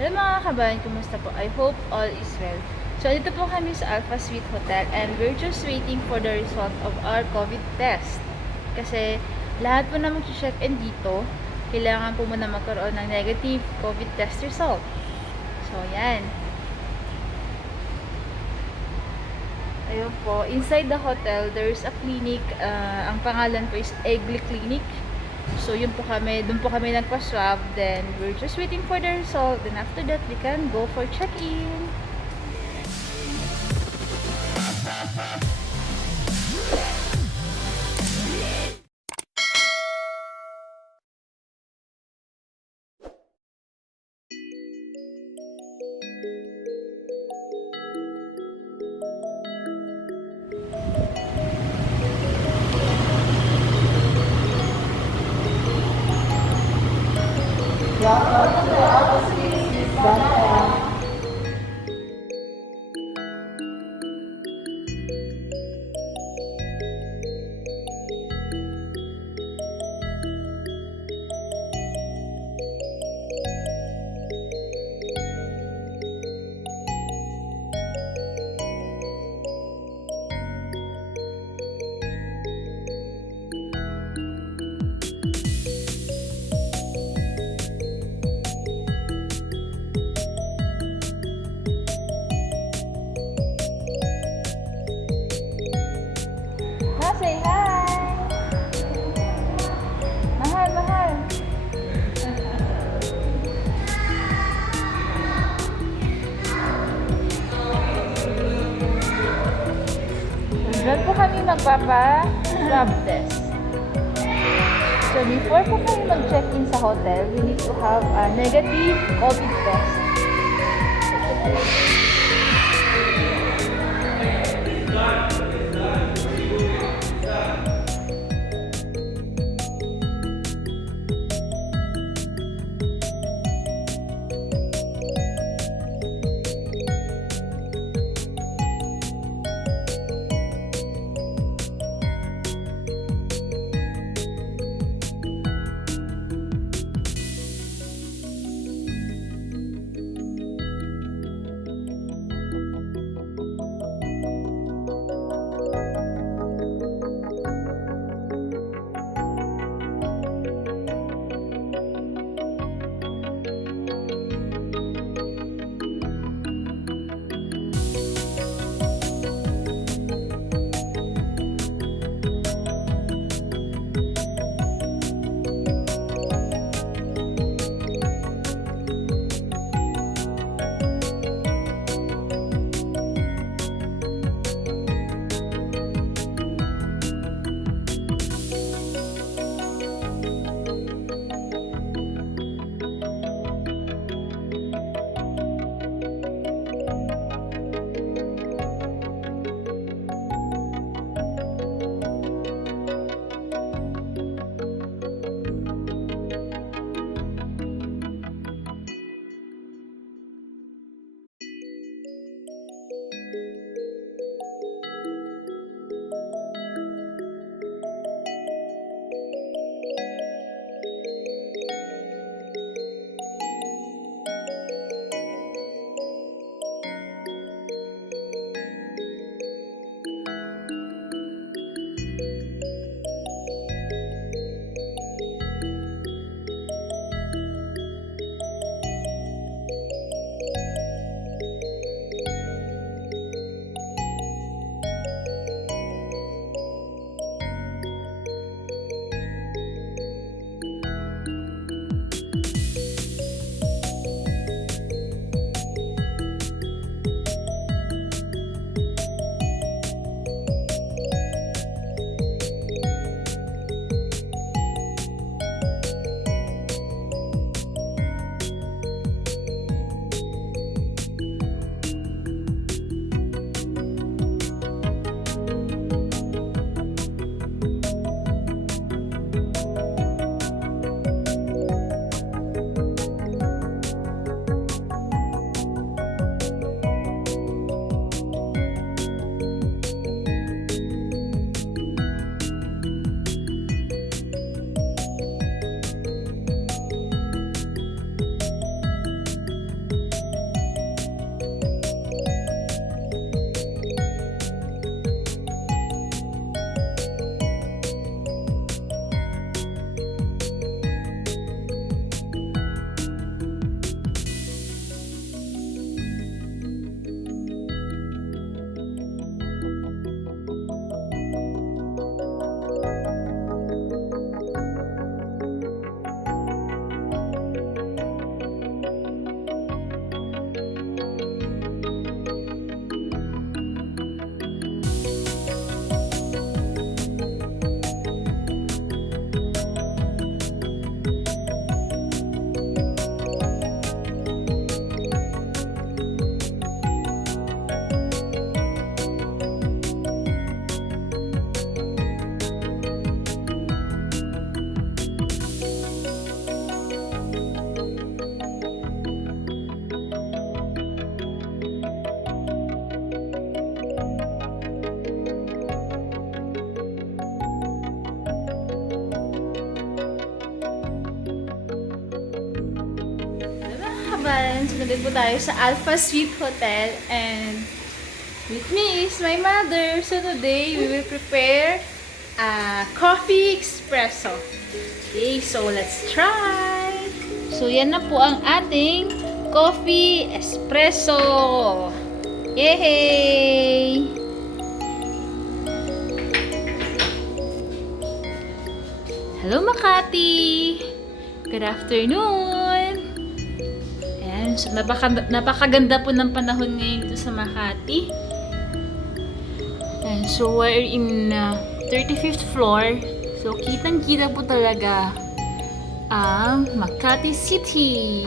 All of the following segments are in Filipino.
Hello mga kabayan, kumusta po? I hope all is well. So, dito po kami sa Alpha Suite Hotel and we're just waiting for the result of our COVID test. Kasi lahat po na mag-check-in dito, kailangan po muna magkaroon ng negative COVID test result. So, yan. Ayun po, inside the hotel, there's a clinic. Ang pangalan po is Egli Clinic. So, yun po kami, dun po kami nagpa-swab. Then, we're just waiting for the result. Then, after that, we can go for check-in. Welcome to the Alpha Suites. Say hi! Mahal, mahal! Doon po kami magpapa-swab test. So, before po kami mag-check-in sa hotel, we need to have a negative COVID test. Ayan, so nandito po tayo sa Alpha Suite Hotel and with me is my mother. So today, we will prepare a coffee espresso. Okay, so let's try! So yan na po ang ating coffee espresso. Yay! Hello Makati! Good afternoon! Ayan, so napakaganda po ng panahon ngayon dito sa Makati. Ayan, so we're in 35th floor. So kitang-kita po talaga ang Makati City.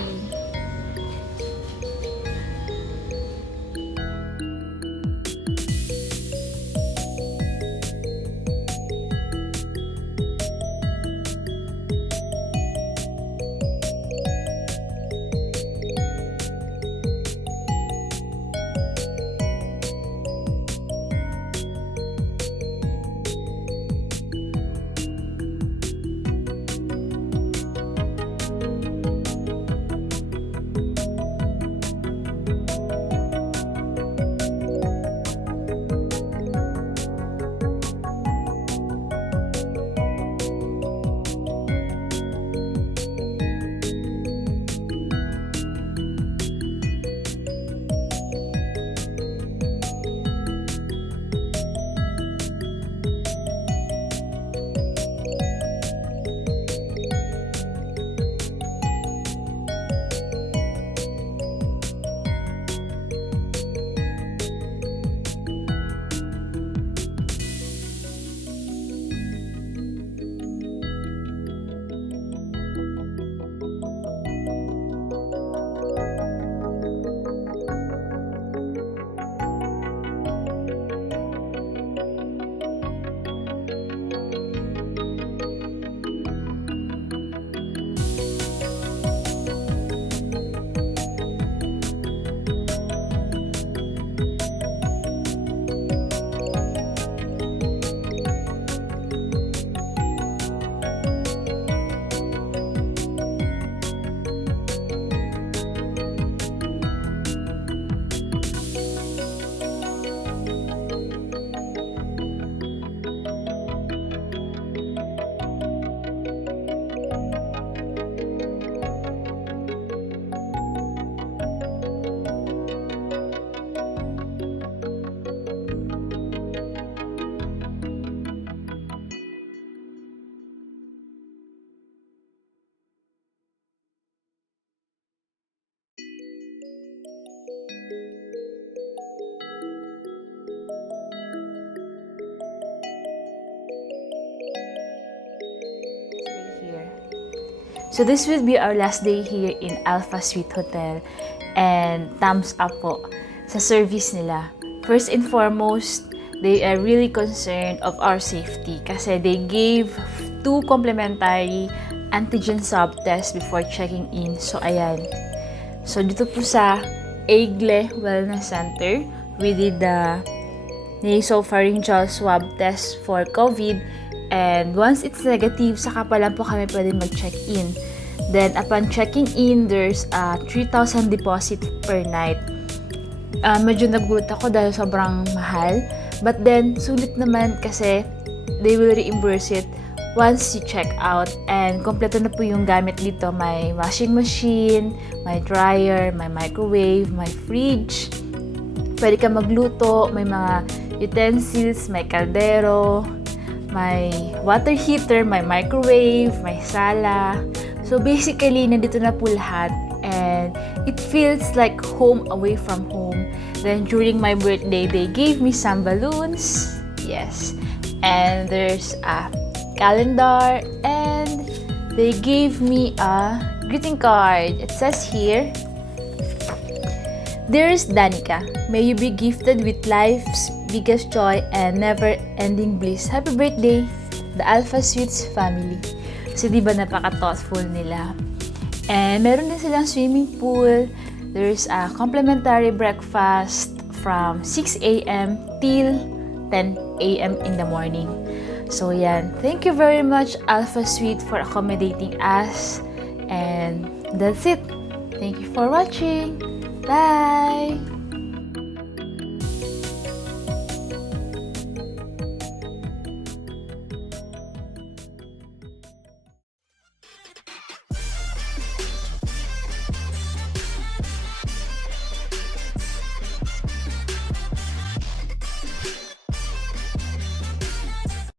So this will be our last day here in Alpha Suite Hotel and thumbs up po sa service nila. First and foremost, they are really concerned of our safety kasi they gave 2 complimentary antigen swab tests before checking in. So ayan. So dito po sa Aigle Wellness Center, we did the nasopharyngeal swab test for COVID. And once it's negative, saka pa lang po kami pwede mag-check-in. Then, upon checking in, there's a 3,000 deposit per night. Medyo nagulat ako dahil sobrang mahal. But then, sulit naman kasi they will reimburse it once you check out. And kompleto na po yung gamit dito. May washing machine, may dryer, may microwave, may fridge. Pwede ka magluto, may mga utensils, may kaldero, may water heater, may microwave, may sala. So basically, nandito na po lahat. And it feels like home away from home. Then during my birthday, they gave me some balloons. Yes. And there's a calendar. And they gave me a greeting card. It says here, "Dearest Danica, may you be gifted with life's biggest joy and never-ending bliss. Happy birthday, the Alpha Suites family." So, di ba napaka-thoughtful nila? And meron din silang swimming pool. There's a complimentary breakfast from 6 a.m. till 10 a.m. in the morning. So, yan. Thank you very much, Alpha Suite, for accommodating us. And that's it. Thank you for watching. Bye!